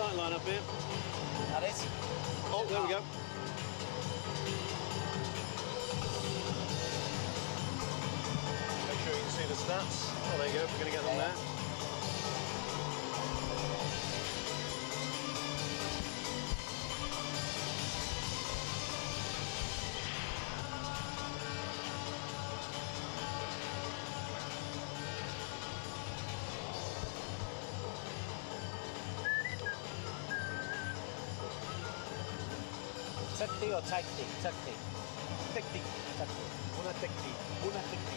sight line up here. That is. Oh, there we go. Make sure you can see the stats. Oh, there you go. We're going to get them there. Takti or takti? Takti. Tekti. Takti. Una tekti. Una tekti.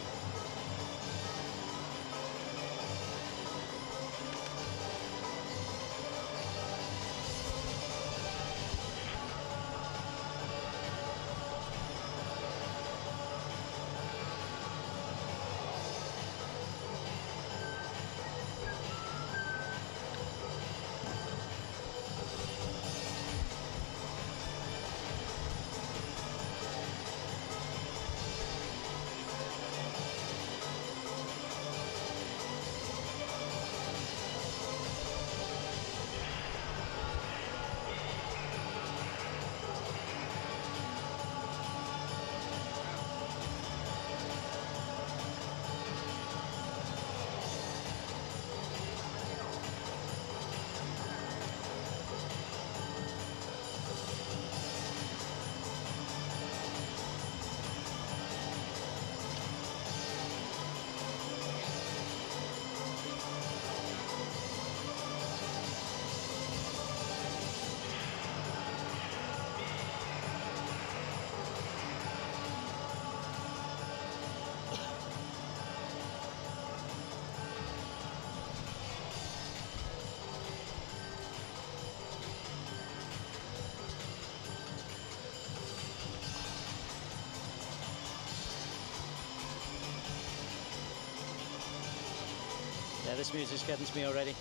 Yeah, this music's getting to me already.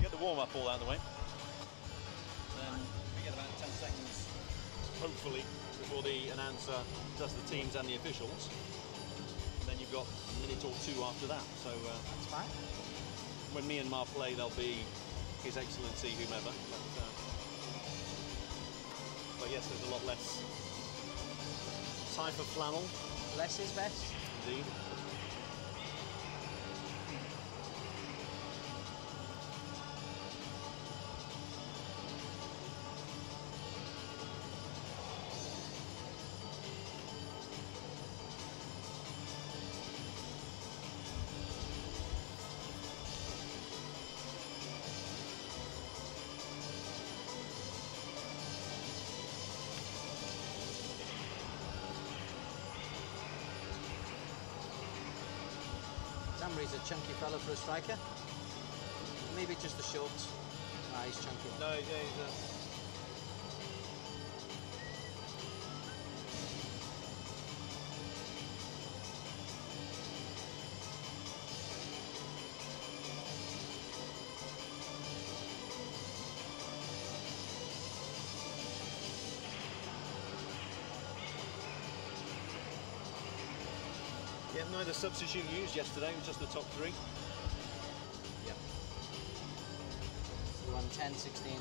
Get the warm-up all out of the way. Then we get about 10 seconds, hopefully, before the announcer does the teams and the officials. And then you've got a minute or two after that. So That's fine. when Myanmar play, there'll be His Excellency, whomever. But yes, there's a lot less time for flannel. Less is best. Indeed. Zamri's a chunky fella for a striker. Maybe just the shorts. Ah, he's chunky. No, yeah, he's yeah, neither substitute used yesterday, just the top three. Yep. So we won 10, 16.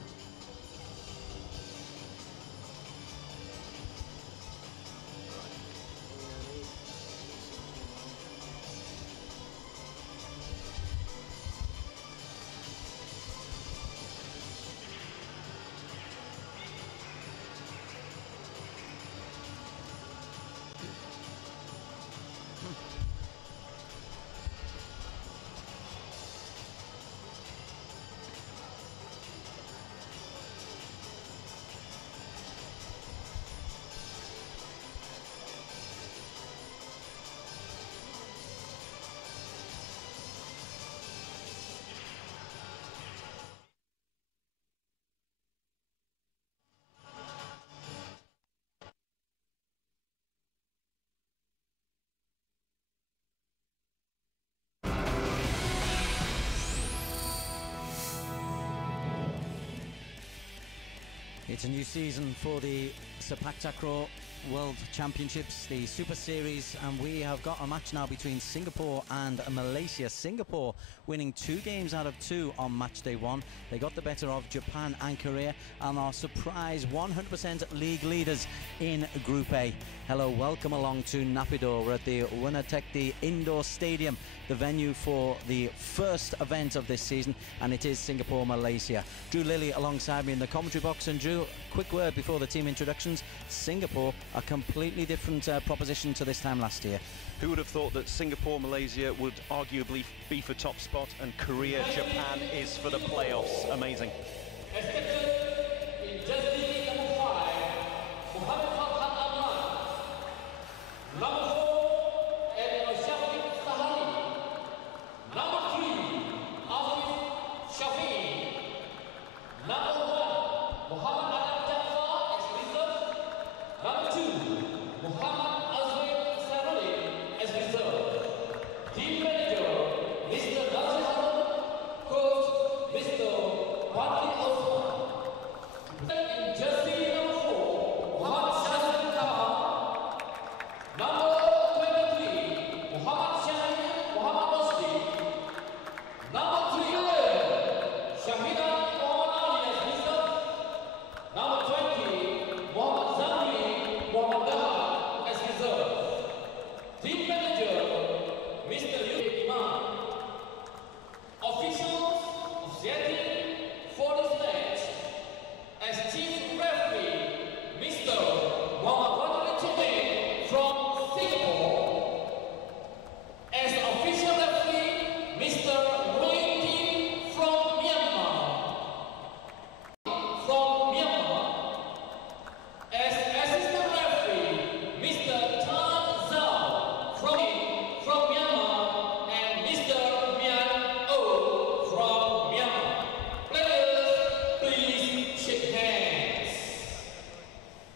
It's a new season for the Sepaktakraw World Championships, the Super Series, and we have got a match now between Singapore and Malaysia. Singapore winning 2 games out of 2 on match day 1. They got the better of Japan and Korea and are surprise 100% league leaders in Group A. Hello, welcome along to Naypyidaw. We're at the Winatekdi Indoor Stadium, the venue for the first event of this season, and it is Singapore-Malaysia. Drew Lilly alongside me in the commentary box. And Drew, quick word before the team introductions. Singapore, a completely different proposition to this time last year. Who would have thought that Singapore, Malaysia would arguably be for top spot, and Korea, Japan is for the playoffs? Amazing.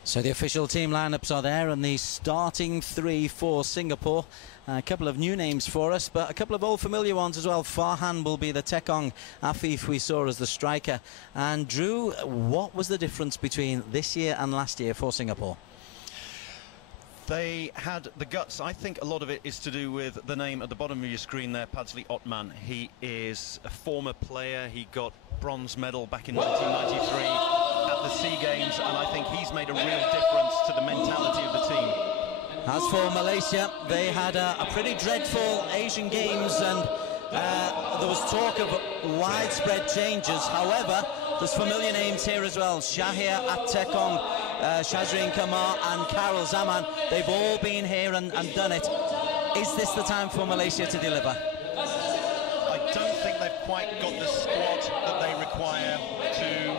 So the official team lineups are there, and the starting 3 for Singapore. A couple of new names for us, but a couple of old familiar ones as well. Farhan will be the Tekong. Afif we saw as the striker. And Drew, what was the difference between this year and last year for Singapore? They had the guts. I think a lot of it is to do with the name at the bottom of your screen there, Padsley Othman. He is a former player. He got bronze medal back in 1993 at the SEA Games, and I think he's made a real difference to the mentality of the team. As for Malaysia, they had a pretty dreadful Asian Games, and there was talk of widespread changes. However, there's familiar names here as well. Shahir at Tekong, Shazreen Kamar and Karel Zaman. They've all been here and done it. Is this the time for Malaysia to deliver? I don't think they've quite got the squad that they require to...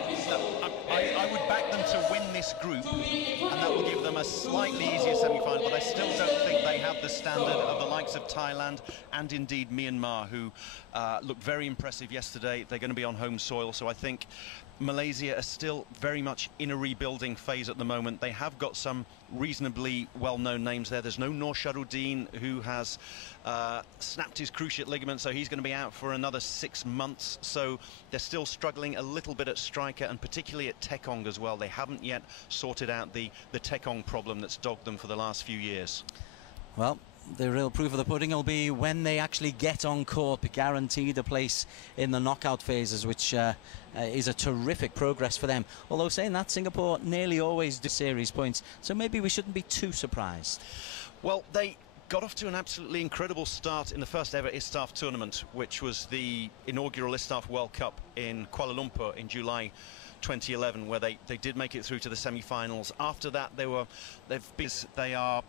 I would back them to win this group, and that will give them a slightly easier semi-final, but I still don't think they have the standard of the likes of Thailand and indeed Myanmar, who looked very impressive yesterday. They're going to be on home soil, so I think Malaysia are still very much in a rebuilding phase at the moment. They have got some reasonably well-known names there. There's no Noor Sharuddin, who has snapped his cruciate ligament, so he's going to be out for another 6 months. So they're still struggling a little bit at striker, and particularly at Tekong as well. They haven't yet sorted out the Tekong problem that's dogged them for the last few years. Well, the real proof of the pudding will be when they actually get on court, guaranteed a place in the knockout phases, which is a terrific progress for them. Although saying that, Singapore nearly always do series points, so maybe we shouldn't be too surprised. Well, they got off to an absolutely incredible start in the first ever ISTAF tournament, which was the inaugural ISTAF World Cup in Kuala Lumpur in July 2011, where they did make it through to the semi-finals. After that, they are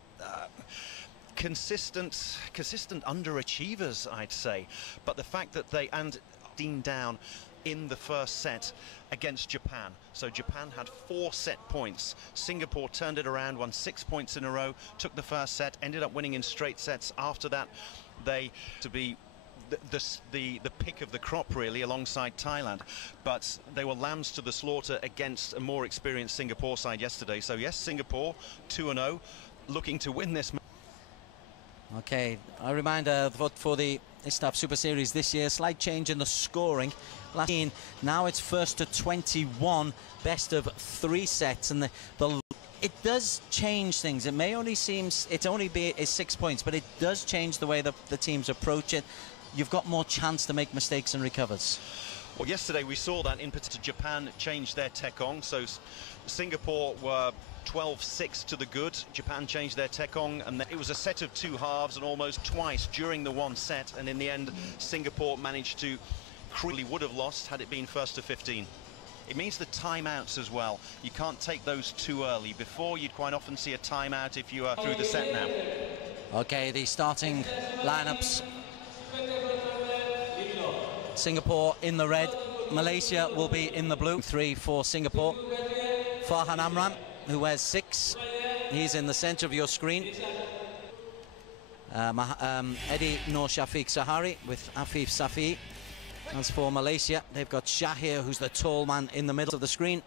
consistent underachievers, I'd say. But the fact that they down in the first set against Japan. So Japan had 4 set points. Singapore turned it around, won 6 points in a row, took the first set, ended up winning in straight sets. After that, they to be the pick of the crop, really, alongside Thailand. But they were lambs to the slaughter against a more experienced Singapore side yesterday. So yes, Singapore 2-0, looking to win this match. Okay, a reminder for the ISTAF Super Series this year, slight change in the scoring. Now it's first to 21, best of 3 sets, and it does change things. It may only seem it's only be 6 points, but it does change the way that the teams approach it. You've got more chance to make mistakes and recovers. Well, yesterday we saw that in particular. Japan changed their tekong, so Singapore were 12-6 to the good. Japan changed their tekong, and it was a set of 2 halves, and almost twice during the 1 set, and in the end Singapore managed to would have lost had it been first to 15. It means the timeouts as well. You can't take those too early. Before, you'd quite often see a timeout if you are through the set now. Okay, the starting lineups. Singapore in the red, Malaysia will be in the blue. 3 for Singapore. Farhan Amran, who wears 6, he's in the centre of your screen. Eddie Noor Shafiq Sahari with Afif Safi. As for Malaysia, they've got Shahir, who's the tall man in the middle of the screen.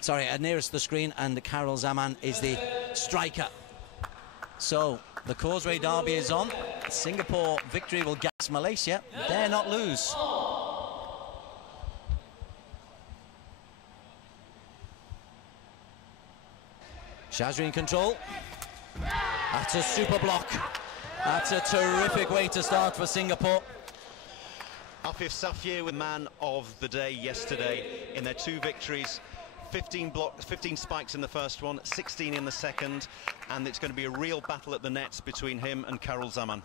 Sorry, nearest the screen, and Karel Zaman is the striker. So the Causeway Derby is on. Singapore victory will gas Malaysia. Dare not lose. Shazri in control. That's a super block. That's a terrific way to start for Singapore. Afif Safir with man of the day yesterday in their 2 victories. 15 spikes in the first one, 16 in the second, and it's going to be a real battle at the nets between him and Karel Zaman.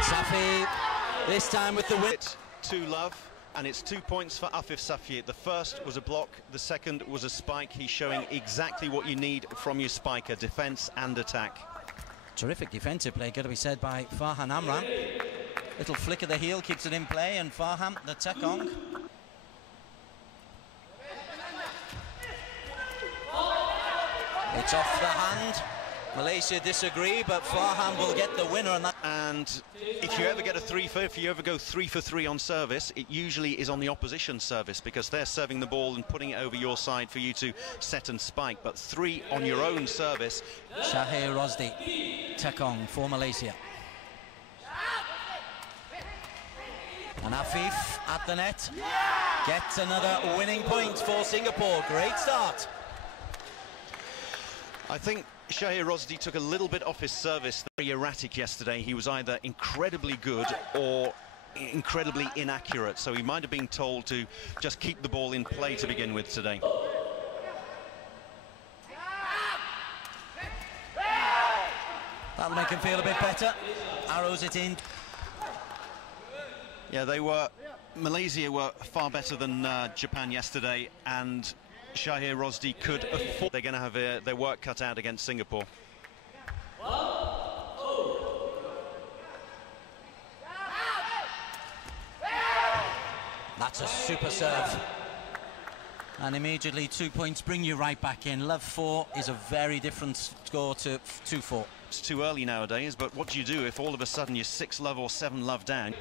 Safi this time with the win. 2-love. And it's 2 points for Afif Safir. The first was a block, the second was a spike. He's showing exactly what you need from your spiker, defence and attack. Terrific defensive play, got to be said, by Farhan Amran. Little flick of the heel keeps it in play, and Farhan, the tekong. It's off the hand. Malaysia disagree, but Farhan will get the winner on that. And if you ever get a 3 for, if you ever go 3 for 3 on service, it usually is on the opposition service, because they're serving the ball and putting it over your side for you to set and spike. But 3 on your own service. Shahir Rosdi, tekong for Malaysia. And Afif at the net gets another winning point for Singapore. Great start. I think Shahir Rosdi took a little bit off his service. Very erratic yesterday. He was either incredibly good or incredibly inaccurate, so he might have been told to just keep the ball in play to begin with today. That'll make him feel a bit better. Arrows it in. Yeah, Malaysia were far better than Japan yesterday, and Shahir Rosdi could afford. They're going to have their work cut out against Singapore. That's a super serve. And immediately 2 points bring you right back in. Love 4 is a very different score to 2-4. It's too early nowadays, but what do you do if all of a sudden you're 6 love or 7 love down?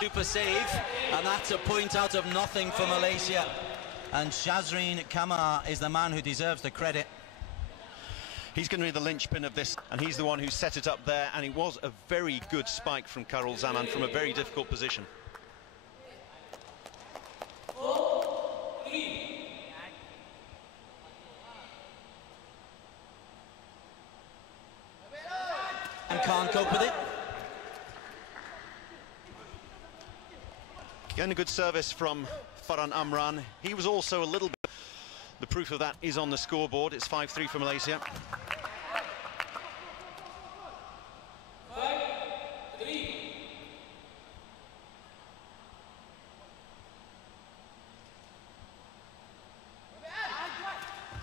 Super save, and that's a point out of nothing for Malaysia. And Shazreen Kamar is the man who deserves the credit. He's going to be the linchpin of this, and he's the one who set it up there, and it was a very good spike from Karel Zaman from a very difficult position. And can't cope with it. Again, a good service from Farhan Amran. He was also a little bit... The proof of that is on the scoreboard. It's 5-3 for Malaysia.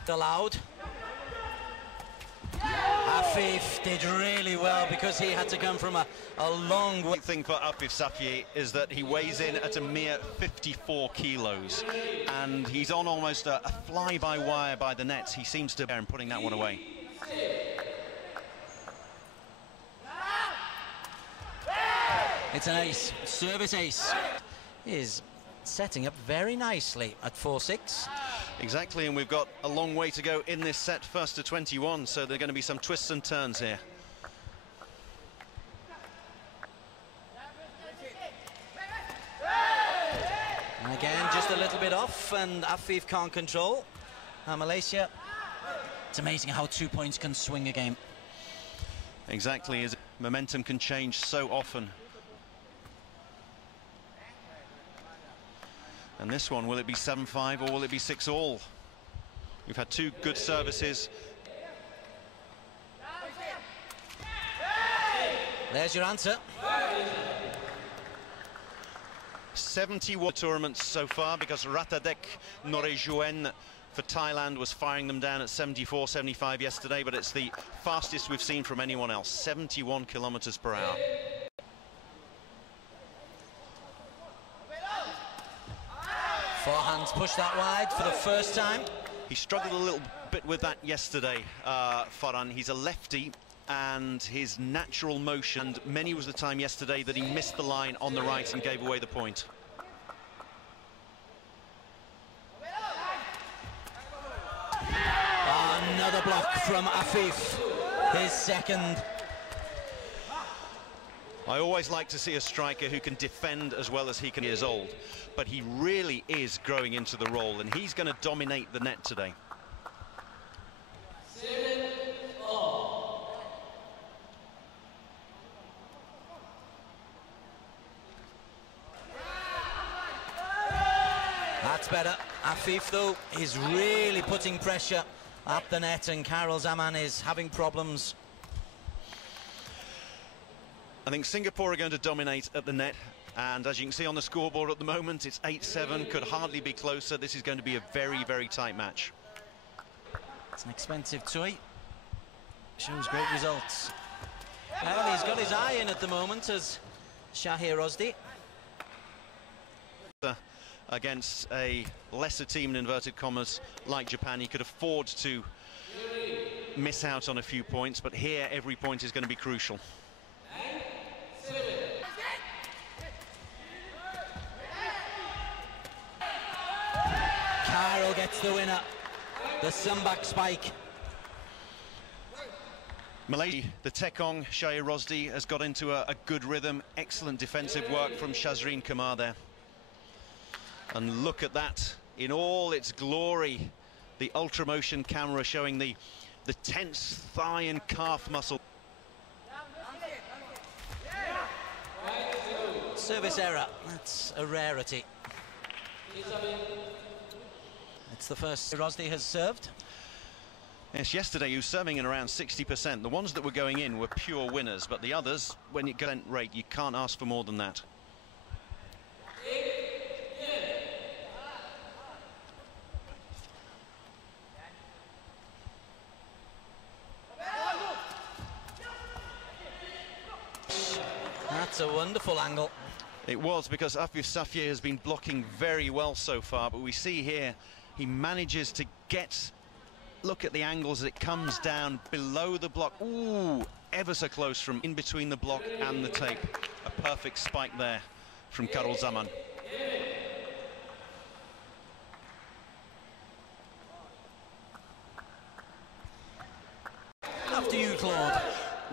Allowed. Afif did really well because he had to come from a long way. The thing for Afif Safié is that he weighs in at a mere 54 kilos, and he's on almost a fly-by-wire by the nets. He seems to be putting that one away. It's an ace, service ace. Is setting up very nicely at 4-6. Exactly, and we've got a long way to go in this set, first to 21, so there are going to be some twists and turns here. And again, just a little bit off, and Afif can't control. Malaysia, it's amazing how 2 points can swing a game. Exactly, as momentum can change so often. And this one, will it be 7-5 or will it be 6-all? We've had two good services. There's your answer. 71 tournaments so far, because Ratadek Norejuen for Thailand was firing them down at 74, 75 yesterday, but it's the fastest we've seen from anyone else, 71 kilometers per hour. Forehands push that wide for the first time. He struggled a little bit with that yesterday, Farhan. He's a lefty, and his natural motion, and many was the time yesterday that he missed the line on the right and gave away the point. Another block from Afif, his second. I always like to see a striker who can defend as well as he can. Years old, but he really is growing into the role, and he's going to dominate the net today. That's better. Afif, though, is really putting pressure up the net, and Karel Zaman is having problems. I think Singapore are going to dominate at the net, and as you can see on the scoreboard at the moment, it's 8-7, could hardly be closer. This is going to be a very, very tight match. It's an expensive toy. Shows great results. Well, he's got his eye in at the moment as Shahir Rosdi. Against a lesser team, in inverted commas, like Japan, he could afford to miss out on a few points, but here every point is going to be crucial. Karel gets the winner. The Sumbak spike. Malaysia, the Tekong, Shahir Rosdi, has got into a good rhythm. Excellent defensive work from Shazreen Kamar there. And look at that in all its glory. The ultra motion camera showing the tense thigh and calf muscle. Service error. That's a rarity. It's the first Rosdi has served. Yes, yesterday he was serving at around 60%. The ones that were going in were pure winners, but the others, when you get rate, you can't ask for more than that. That's a wonderful angle. It was, because Afif Safié has been blocking very well so far, but we see here he manages to get, look at the angles as it comes down below the block. Ooh, ever so close from in between the block and the tape. A perfect spike there from Karel Zaman. After you, Claude.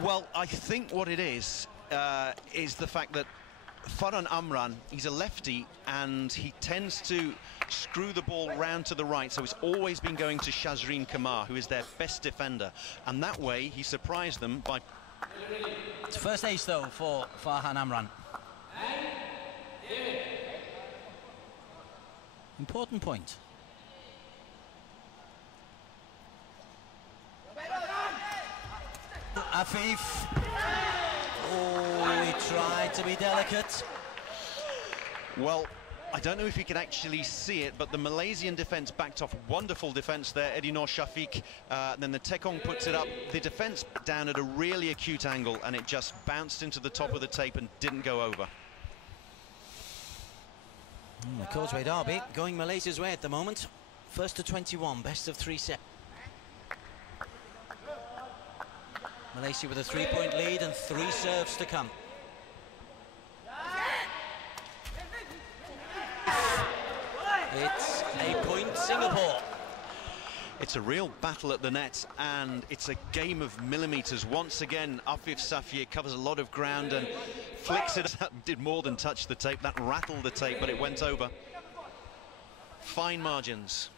Well, I think what it is the fact that Farhan Amran, he's a lefty, and he tends to screw the ball round to the right, so he's always been going to Shazreen Kamar, who is their best defender, and that way he surprised them by... It's first ace, though, for Farhan Amran. Important point. Afif. Oh, he tried to be delicate. Well, I don't know if you can actually see it, but the Malaysian defence backed off. Wonderful defence there, Eddie Nur Shafiq. Then the Tekong puts it up. The defence down at a really acute angle, and it just bounced into the top of the tape and didn't go over. The Causeway Derby going Malaysia's way at the moment. First to 21, best of 3 sets. Malaysia with a 3-point lead and 3 serves to come. It's a point Singapore. It's a real battle at the net, and it's a game of millimetres. Once again, Afif Safir covers a lot of ground and flicks it. Did more than touch the tape. That rattled the tape, but it went over. Fine margins.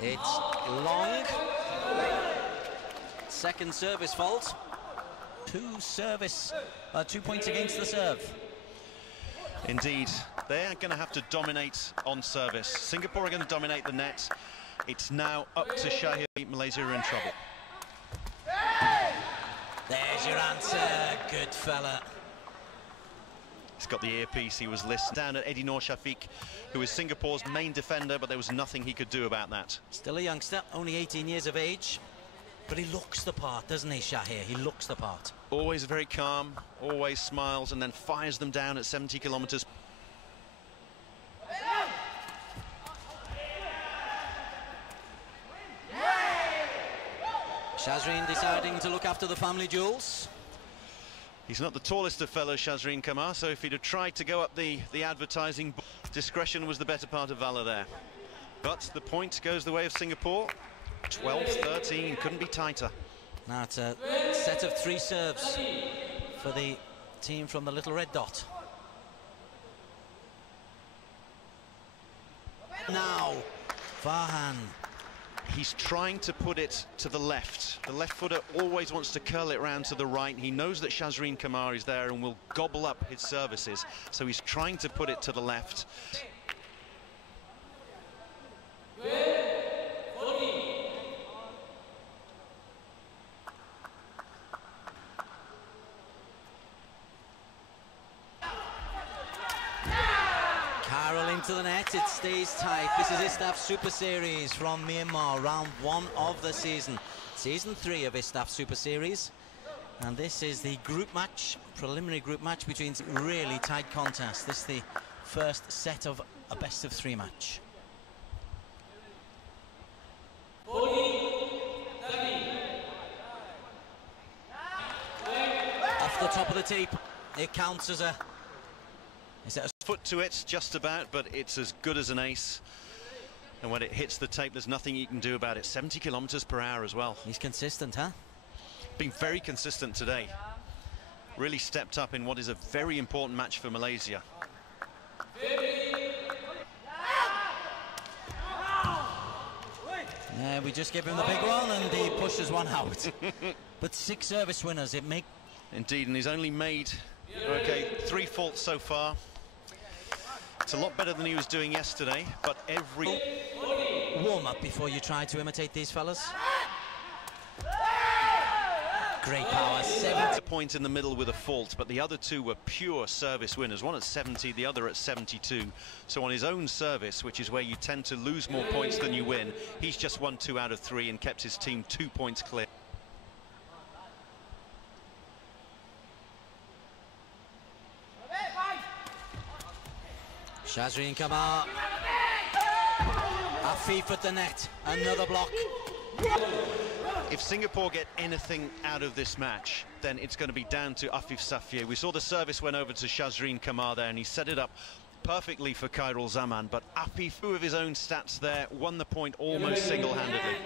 It's long. Second service fault. 2 points against the serve. Indeed, they're going to have to dominate on service. Singapore are going to dominate the net. It's now up to Shahir. Malaysia are in trouble. There's your answer, good fella. He's got the earpiece. He was listening down at Eddie Nur Shafiq, who is Singapore's main defender, but there was nothing he could do about that. Still a youngster, only 18 years of age. But he looks the part, doesn't he, Shahir? He looks the part. Always very calm, always smiles, and then fires them down at 70 kilometres. Shazreen deciding to look after the family jewels. He's not the tallest of fellows, Shazreen Kamar, so if he'd have tried to go up the advertising, discretion was the better part of valour there. But the point goes the way of Singapore. 12-13, couldn't be tighter. Now it's a set of 3 serves for the team from the little red dot. Now, Farhan. He's trying to put it to the left. The left footer always wants to curl it round to the right. He knows that Shazreen Kamar is there and will gobble up his services, so he's trying to put it to the left. To the net, it stays tight. This is ISTAF Super Series from Myanmar, round 1 of the season. Season 3 of ISTAF Super Series. And this is the group match, preliminary group match between really tight contests. This is the first set of a best of 3 match. Off the top of the tape, it counts as a... Foot to it, just about, but it's as good as an ace. And when it hits the tape, there's nothing you can do about it. 70 kilometres per hour as well. He's consistent, huh? Been very consistent today. Really stepped up in what is a very important match for Malaysia. Yeah, we just gave him the big one and he pushes one out. But 6 service winners, it make... Indeed, and he's only made, 3 faults so far. It's a lot better than he was doing yesterday, but every... Warm up before you try to imitate these fellas. Great power, 70. A point in the middle with a fault, but the other 2 were pure service winners. One at 70, the other at 72. So on his own service, which is where you tend to lose more points than you win, he's just won 2 out of 3 and kept his team 2 points clear. Shazreen Kamar. Afif at the net. Another block. If Singapore get anything out of this match, then it's going to be down to Afif Safir. We saw the service went over to Shazreen Kamar there, and he set it up perfectly for Khairul Zaman. But Afif, who of his own stats there, won the point almost single-handedly.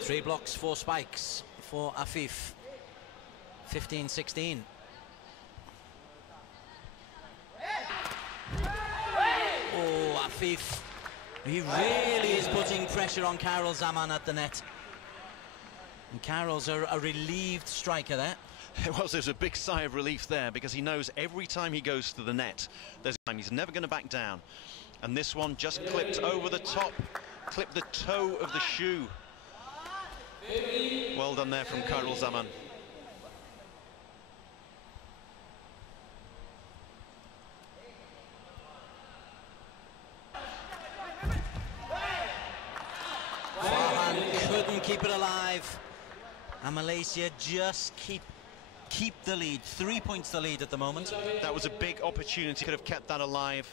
3 blocks, 4 spikes for Afif. 15-16. Oh, Afif. He really is putting pressure on Khairul Zaman at the net. And Khairul's a relieved striker there. There's a big sigh of relief there, because he knows every time he goes to the net, there's time. He's never going to back down. And this one just clipped over the top, clipped the toe of the shoe. Well done there from Khairul Zaman. Farhan couldn't keep it alive, and Malaysia just keep the lead. 3 points the lead at the moment. That was a big opportunity. Could have kept that alive.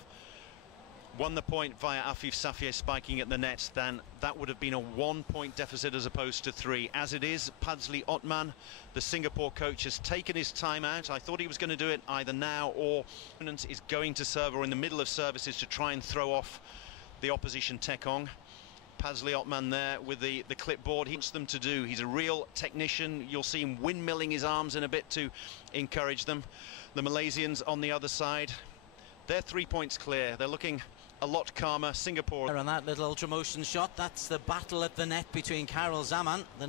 Won the point via Afif Safieh spiking at the net. Then that would have been a 1 point deficit as opposed to 3. As it is, Padzli Othman, the Singapore coach, has taken his time out. I thought he was going to do it either now or is going to serve or in the middle of services to try and throw off the opposition Tekong. Padzli Othman there with the clipboard. He wants them to do. He's a real technician. You'll see him windmilling his arms in a bit to encourage them. The Malaysians on the other side, they're 3 points clear. They're looking a lot calmer. Singapore. And that little ultra motion shot, that's the battle at the net between Khairul Zaman, the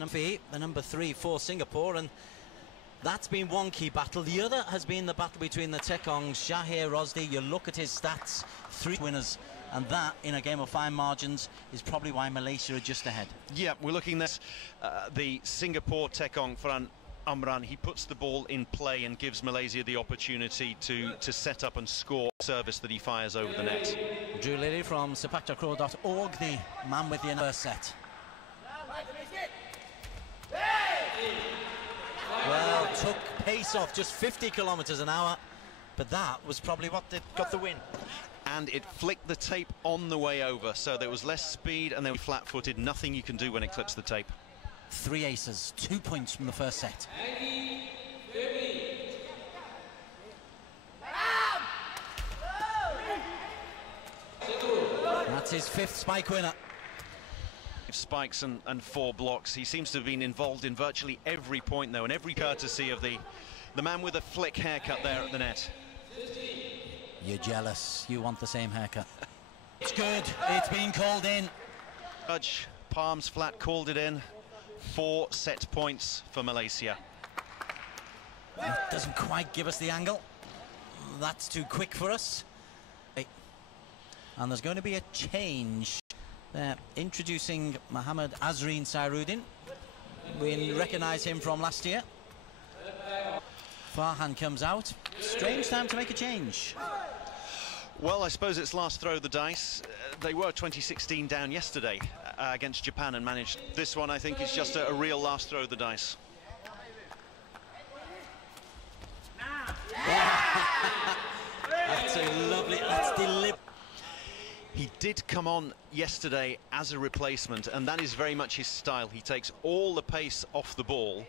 number 3 for Singapore, and that's been one key battle. The other has been the battle between the Tekongs. Shahir Rosdi, you look at his stats, 3 winners, and that in a game of fine margins is probably why Malaysia are just ahead. Yeah, we're looking at the Singapore Tekong Farhan Amran. He puts the ball in play and gives Malaysia the opportunity to set up and score service that he fires over the net. Drew Lilly from Sepaktakraw.org, the man with the first set. Well, took pace off, just 50 kilometres an hour, but that was probably what got the win. And it flicked the tape on the way over, so there was less speed and they were flat-footed. Nothing you can do when it clips the tape. 3 aces, 2 points from the first set. That's his 5th spike winner. Spikes and 4 blocks. He seems to have been involved in virtually every point though, and every courtesy of the man with a flick haircut there at the net. You're jealous. You want the same haircut. It's good. It's been called in. Judge, palms flat, called it in. 4 set points for Malaysia. It doesn't quite give us the angle. That's too quick for us. And there's going to be a change. They're introducing Mohammad Azreen Sairuddin. We recognise him from last year. Farhan comes out. Strange time to make a change. Well, I suppose it's last throw of the dice. They were 2016 down yesterday against Japan and managed. This one, I think, is just a real last throw of the dice. That's a lovely, that's deliberate. He did come on yesterday as a replacement, and that is very much his style. He takes all the pace off the ball.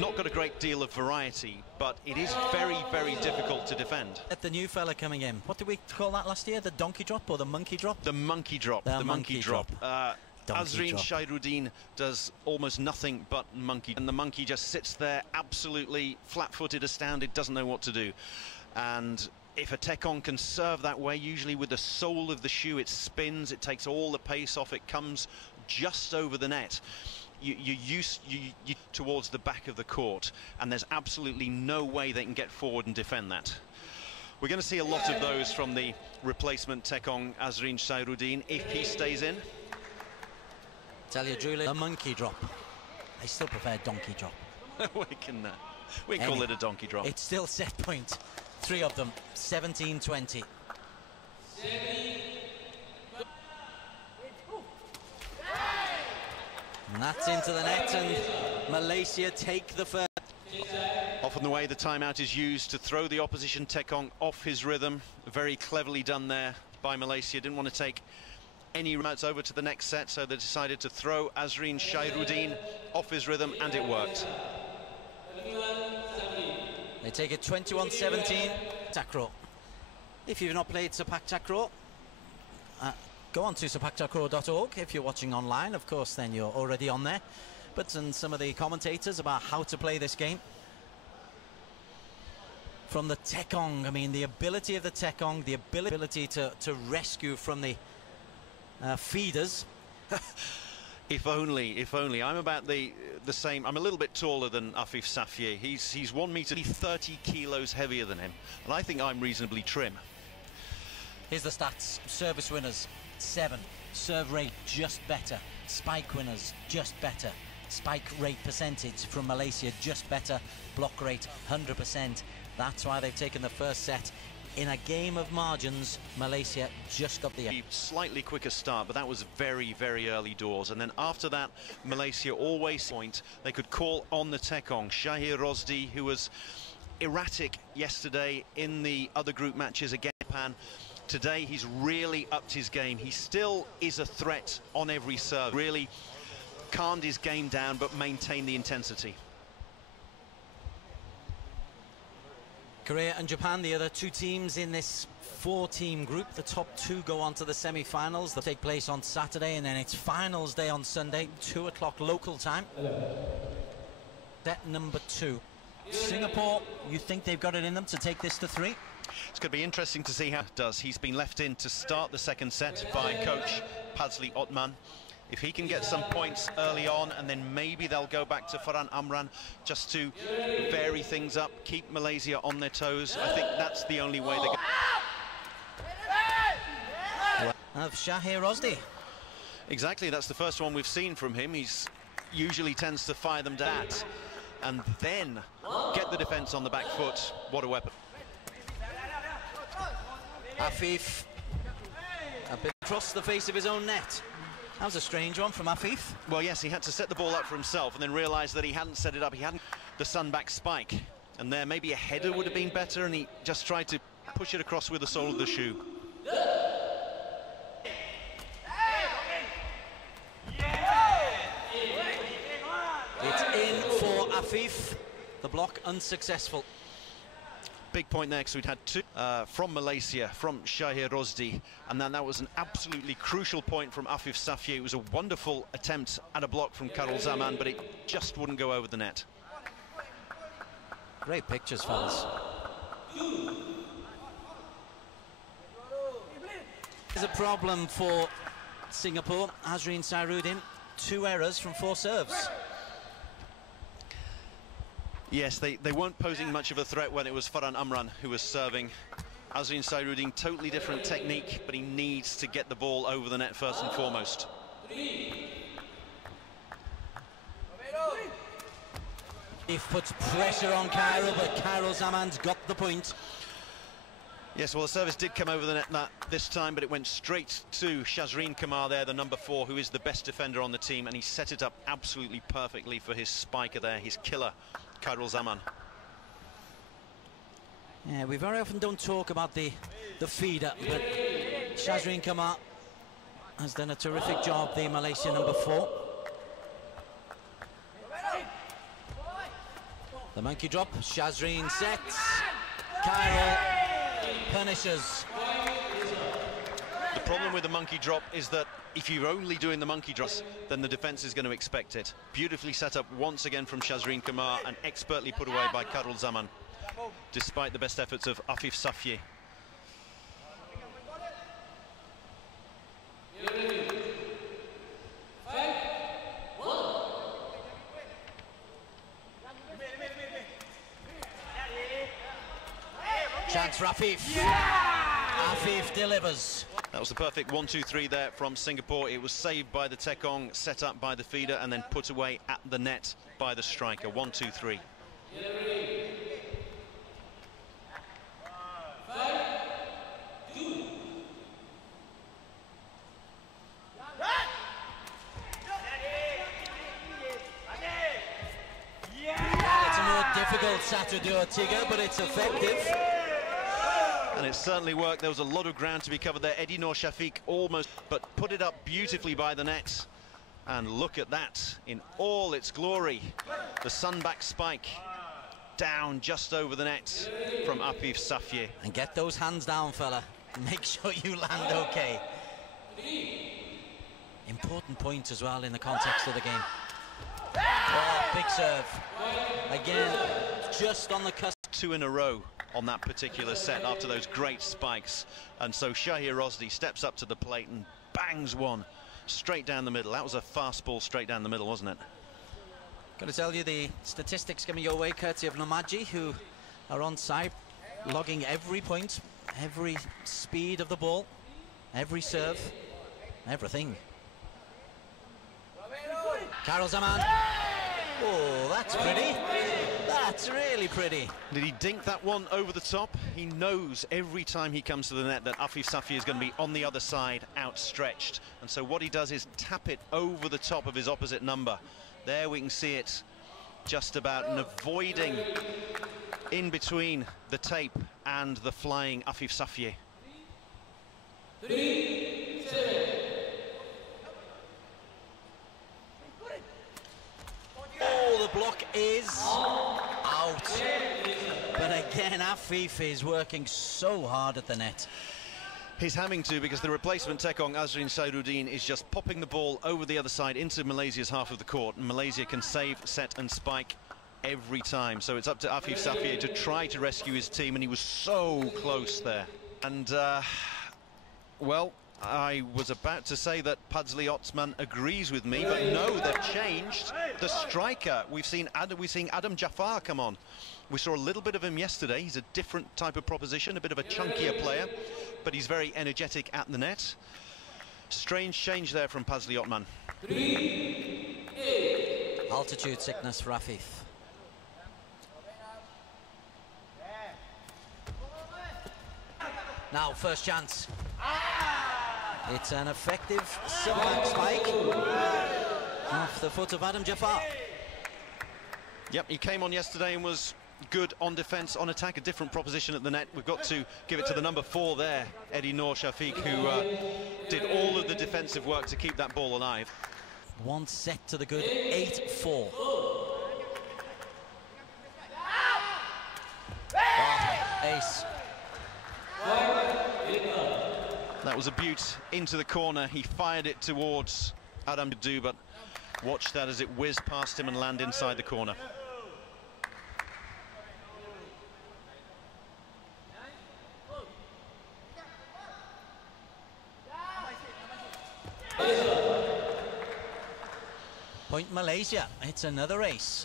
Not got a great deal of variety, but it is very, very difficult to defend. At the new fella coming in, what did we call that last year? The donkey drop or the monkey drop? The monkey drop. The monkey drop. Azreen Sairuddin does almost nothing but monkey, and the monkey just sits there absolutely flat-footed, astounded, doesn't know what to do. And if a Tekong can serve that way, usually with the sole of the shoe, it spins, it takes all the pace off, it comes just over the net. You towards the back of the court, and there's absolutely no way they can get forward and defend that. We're going to see a lot of those from the replacement Tekong Azreen Sairuddin if he stays in. Tell you, Drew, the monkey drop. I still prefer donkey drop. we can call it a donkey drop. It's still set point. 3 of them, 17-20. And that's into the net, and Malaysia take the first. Often the way the timeout is used to throw the opposition Tekong off his rhythm. Very cleverly done there by Malaysia. Didn't want to take any routes over to the next set, so they decided to throw Azreen Sairuddin off his rhythm, and it worked. They take it 21-17. Sepaktakraw. If you've not played Sepaktakraw, go on to sepaktakraw.org. If you're watching online, of course, then you're already on there. But some of the commentators about how to play this game. From the Tekong, I mean, the ability of the Tekong, the ability to rescue from the feeders. If only, if only. I'm about the same. I'm a little bit taller than Afif Safieh. He's 1 meter, 30 kilos heavier than him, and I think I'm reasonably trim. Here's the stats. Service winners, 7. Serve rate, just better. Spike winners, just better. spike rate percentage from Malaysia, just better block rate, 100%. That's why they've taken the first set. In a game of margins, Malaysia just got the slightly quicker start, but that was very, very early doors. And then after that, Malaysia always point. They could call on the Tekong. Shahir Rosdi, who was erratic yesterday in the other group matches against Japan. Today, he's really upped his game. He still is a threat on every serve. Really calmed his game down, but maintained the intensity. Korea and Japan, the other two teams in this four-team group. The top two go on to the semi-finals. They'll take place on Saturday, and then it's finals day on Sunday, 2 o'clock local time. Set number 2. Singapore, you think they've got it in them to take this to 3? It's going to be interesting to see how it does. He's been left in to start the second set by coach Pazli Otman. If he can get some points early on, and then maybe they'll go back to Farhan Amran just to vary things up, keep Malaysia on their toes. I think that's the only way they go. Of Shahir Rosdi. Exactly, that's the first one we've seen from him. He's usually tends to fire them down and then get the defence on the back foot. What a weapon. Afif, a bit across the face of his own net. That was a strange one from Afif. Well, yes, he had to set the ball up for himself and then realised that he hadn't set it up. He hadn't the sun-back spike. And there, maybe a header would have been better, and he just tried to push it across with the sole of the shoe. It's in for Afif. The block unsuccessful. Big point there, because we'd had two from Malaysia, from Shahir Rosdi, and then that was an absolutely crucial point from Afif Safiye. It was a wonderful attempt at a block from Karol Zaman, but it just wouldn't go over the net. Great pictures, fellas. There's a problem for Singapore. Azreen Sairuddin, 2 errors from 4 serves. Yes, they weren't posing much of a threat when it was Farhan Amran who was serving. Azreen Sairuddin, totally different technique, but he needs to get the ball over the net first and foremost. He puts pressure on Karol, but Karol Zaman's got the point. Yes, well, the service did come over the net this time, but it went straight to Shazreen Kamar there, the number 4, who is the best defender on the team, and he set it up absolutely perfectly for his spiker there, his killer, Karol Zaman. Yeah, we very often don't talk about the feeder, but Shazreen Kamar has done a terrific job, the Malaysia number 4. The monkey drop, Shazreen sets, Karol punishes. The problem with the monkey drop is that if you're only doing the monkey drops, then the defence is going to expect it. Beautifully set up once again from Shazreen Kamar and expertly put away by Karol Zaman, despite the best efforts of Afif Safiye. Chance for Afif. Afif delivers. That was the perfect 1-2-3 there from Singapore. It was saved by the Tekong, set up by the feeder, and then put away at the net by the striker. 1-2-3. It's a more difficult shot to do, Tigger, but it's effective. And it certainly worked. There was a lot of ground to be covered there. Eddie Noor Shafiq almost, but put it up beautifully by the net. And look at that in all its glory. The sun-back spike down just over the net from Afif Safiye. And get those hands down, fella. Make sure you land okay. Important point as well in the context of the game. Oh, big serve. Again, just on the cusp. 2 in a row on that particular set after those great spikes, and so Shahir Rosdi steps up to the plate and bangs one straight down the middle. That was a fast ball straight down the middle, wasn't it? Got to tell you, the statistics coming your way courtesy of Namaji, who are on site logging every point, every speed of the ball, every serve, everything. Karol Zaman Oh, that's pretty. That's really pretty. Did he dink that one over the top? He knows every time he comes to the net that Afif Safié is going to be on the other side, outstretched. And so what he does is tap it over the top of his opposite number. There we can see it just about, and avoiding in between the tape and the flying Afif Safié. Oh, the block is out. But again, Afif is working so hard at the net. He's having to, because the replacement Tekong, Azrin Sairuddin, is just popping the ball over the other side into Malaysia's half of the court, and Malaysia can save, set and spike every time. So it's up to Afif Safié to try to rescue his team, and he was so close there. And well, I was about to say that Padzli Otsman agrees with me, but no, they've changed the striker. We've seen Adam Jafar come on. We saw a little bit of him yesterday. He's a different type of proposition, a bit of a chunkier player, but he's very energetic at the net. Strange change there from Padzli Otsman. Altitude sickness for Afif. Now, first chance. It's an effective back spike off the foot of Adam Jafar. Yep, he came on yesterday and was good on defence, on attack, a different proposition at the net. We've got to give it to the number 4 there, Eddie Noor Shafiq, who did all of the defensive work to keep that ball alive. One set to the good, 8-4. Oh, ace. That was a beaut into the corner. He fired it towards Adam Jadu, but watch that as it whizzed past him and land inside the corner. Point Malaysia. It's another ace.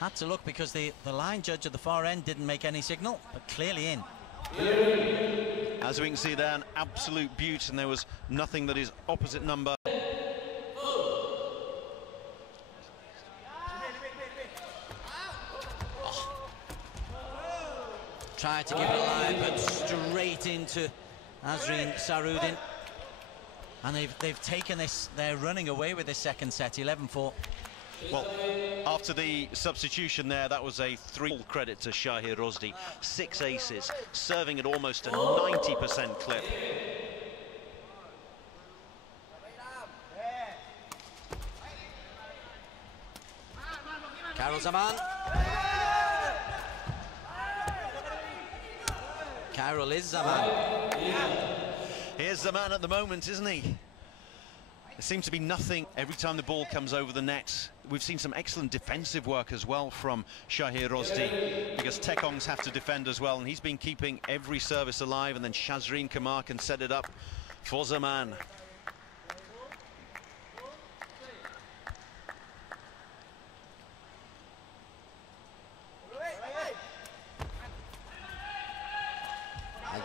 Had to look because the line judge at the far end didn't make any signal, but clearly in. As we can see there, an absolute beaut, and there was nothing that his opposite number. Tried to give it a line, but straight into Azrin Sairuddin. And they've taken this, they're running away with this second set, 11-4. Well, after the substitution there, that was a 3 credit to Shahir Rosdi. 6 aces, serving at almost a 90% clip. Carol Zaman. Carol is Zaman. Here's Zaman at the moment, isn't he? There seems to be nothing every time the ball comes over the net. We've seen some excellent defensive work as well from Shahir Rosdi, because Tekongs have to defend as well, and he's been keeping every service alive, and then Shazreen Kamar can set it up for Zaman.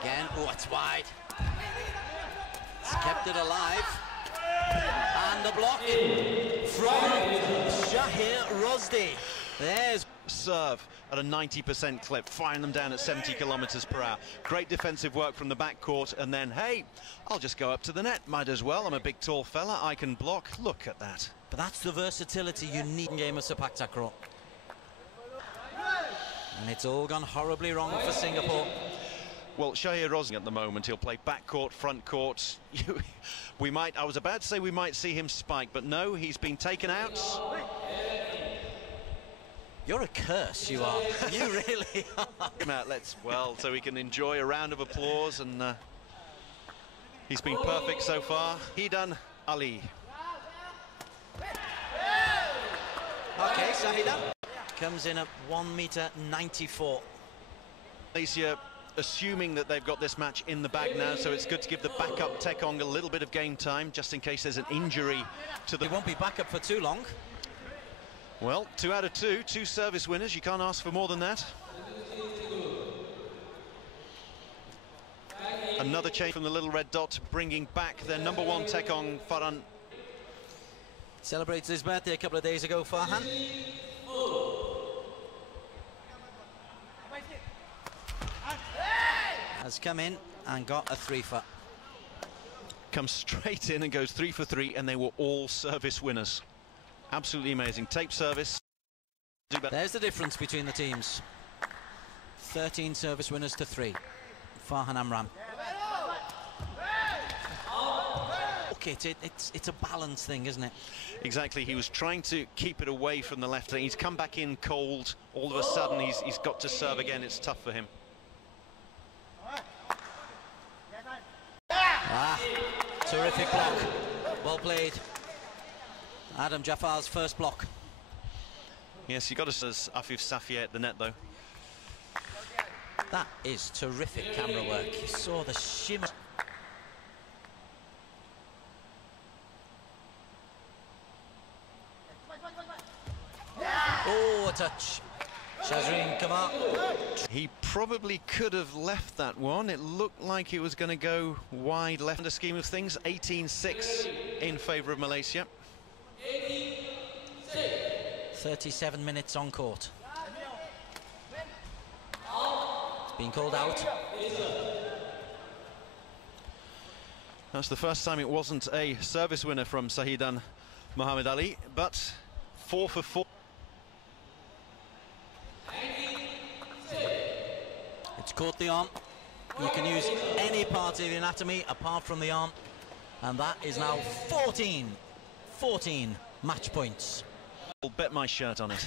Again, oh, it's wide. It's kept it alive. And the block from Shahir Rosdi. There's serve at a 90% clip, firing them down at 70 kilometers per hour. Great defensive work from the backcourt, and then, hey, I'll just go up to the net. Might as well. I'm a big, tall fella. I can block. Look at that. But that's the versatility you need in a game of Sepaktakraw. And it's all gone horribly wrong for Singapore. Well, Shahir Rosdi at the moment, he'll play backcourt, front court. I was about to say we might see him spike, but no, he's been taken out. You're a curse, you are. You really are. Well, so we can enjoy a round of applause, and he's been perfect so far. Hidan Ali. Okay, Sahidan comes in at 1m94. Malaysia assuming that they've got this match in the bag now, so it's good to give the backup Tekong a little bit of game time, just in case there's an injury to the... They won't be back up for too long. Well, 2 out of 2, 2 service winners. You can't ask for more than that. Another change from the little red dot, bringing back their number 1 Tekong, Farhan. Celebrated his birthday a couple of days ago, Farhan. Has come in and got a 3 for. Comes straight in and goes 3 for 3, and they were all service winners. Absolutely amazing. Tape service. There's the difference between the teams. 13 service winners to 3. Farhan Amram. Okay, it's a balance thing, isn't it? Exactly. He was trying to keep it away from the left. He's come back in cold. All of a sudden, he's got to serve again. It's tough for him. Terrific block. Well played. Adam Jaffar's first block. Yes, you got to see Afif Safieh at the net, though. That is terrific camera work. You saw the shimmer. Oh, a touch. Shazreen Kamar. He probably could have left that one. It looked like it was going to go wide left. In the scheme of things, 18-6 in favour of Malaysia. 37 minutes on court. It's been called out. That's the first time it wasn't a service winner from Sahidan Mohammed Ali, but 4 for 4. It's caught the arm. You can use any part of the anatomy apart from the arm, and that is now 14 match points. I'll bet my shirt on it.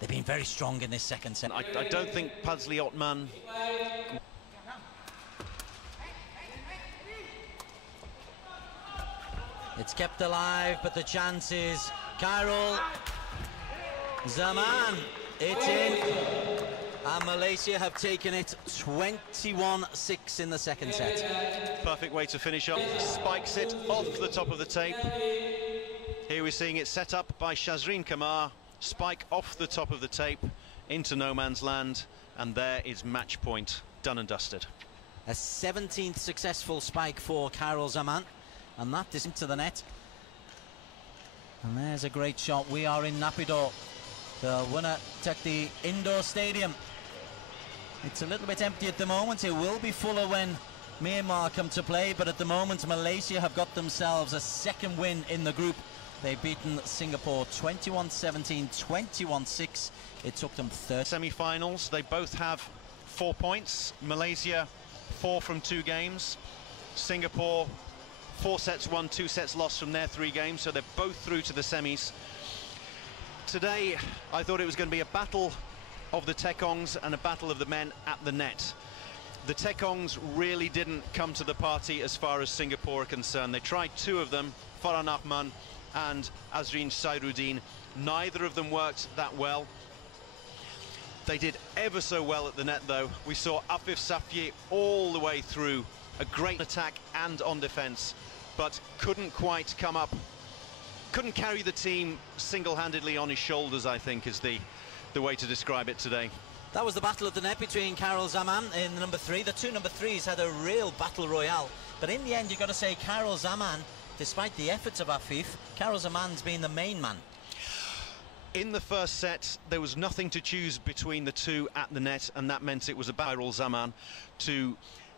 They've been very strong in this second set. I don't think Pazli Otman. It's kept alive, but the chance is Khairul Zaman. It's in. And Malaysia have taken it 21-6 in the second set. Perfect way to finish off. Spikes it off the top of the tape. Here we're seeing it set up by Shazreen Kamar. Spike off the top of the tape into no man's land, and there is match point. Done and dusted. A 17th successful spike for Khairul Zaman, and that is into the net. And there's a great shot. We are in Naypyidaw. The winner took the indoor stadium. It's a little bit empty at the moment. It will be fuller when Myanmar come to play, but at the moment Malaysia have got themselves a second win in the group. They've beaten Singapore 21-17, 21-6. It took them 30. Semi-finals, they both have 4 points. Malaysia 4 from 2 games. Singapore 4 sets won, 2 sets lost from their 3 games, so they're both through to the semis. Today I thought it was going to be a battle of the Tekongs and a battle of the men at the net. The Tekongs really didn't come to the party as far as Singapore are concerned. They tried 2 of them, Farhan Ahman and Azreen Sairuddin. Neither of them worked that well. They did ever so well at the net, though. We saw Afif Safieh all the way through, a great attack and on defence, but couldn't quite come up, couldn't carry the team single-handedly on his shoulders, I think, is the way to describe it today. That was the battle at the net between Khairul Zaman in number 3. The 2 number 3s had a real battle royale, but in the end you've got to say Khairul Zaman, despite the efforts of Afif, Khairul Zaman's been the main man. In the first set, there was nothing to choose between the 2 at the net, and that meant it was about Khairul Zaman to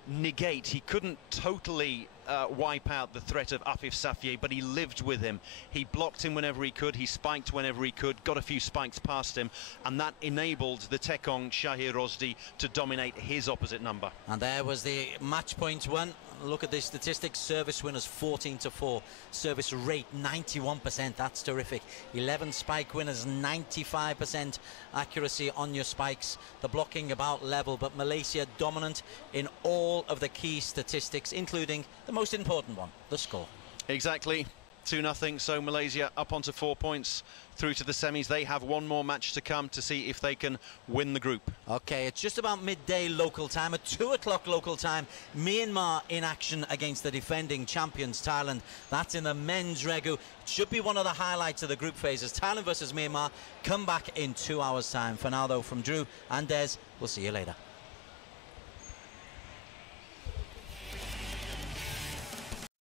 negate. He couldn't totally wipe out the threat of Afif Safieh, but he lived with him. He blocked him whenever he could, he spiked whenever he could, got a few spikes past him, and that enabled the Tekong Shahir Rosdi to dominate his opposite number. And there was the match point one. Look at the statistics. Service winners 14-4. Service rate 91%. That's terrific. 11 spike winners, 95% accuracy on your spikes. The blocking about level, but Malaysia dominant in all of the key statistics, including the most important one, the score. Exactly. 2-0, so Malaysia up onto 4 points through to the semis. They have one more match to come to see if they can win the group. Okay, it's just about midday local time. At 2 o'clock local time, Myanmar in action against the defending champions Thailand. That's in the men's regu. It should be one of the highlights of the group phases. Thailand versus Myanmar come back in 2 hours time. For now though, from Drew and Des, we'll see you later.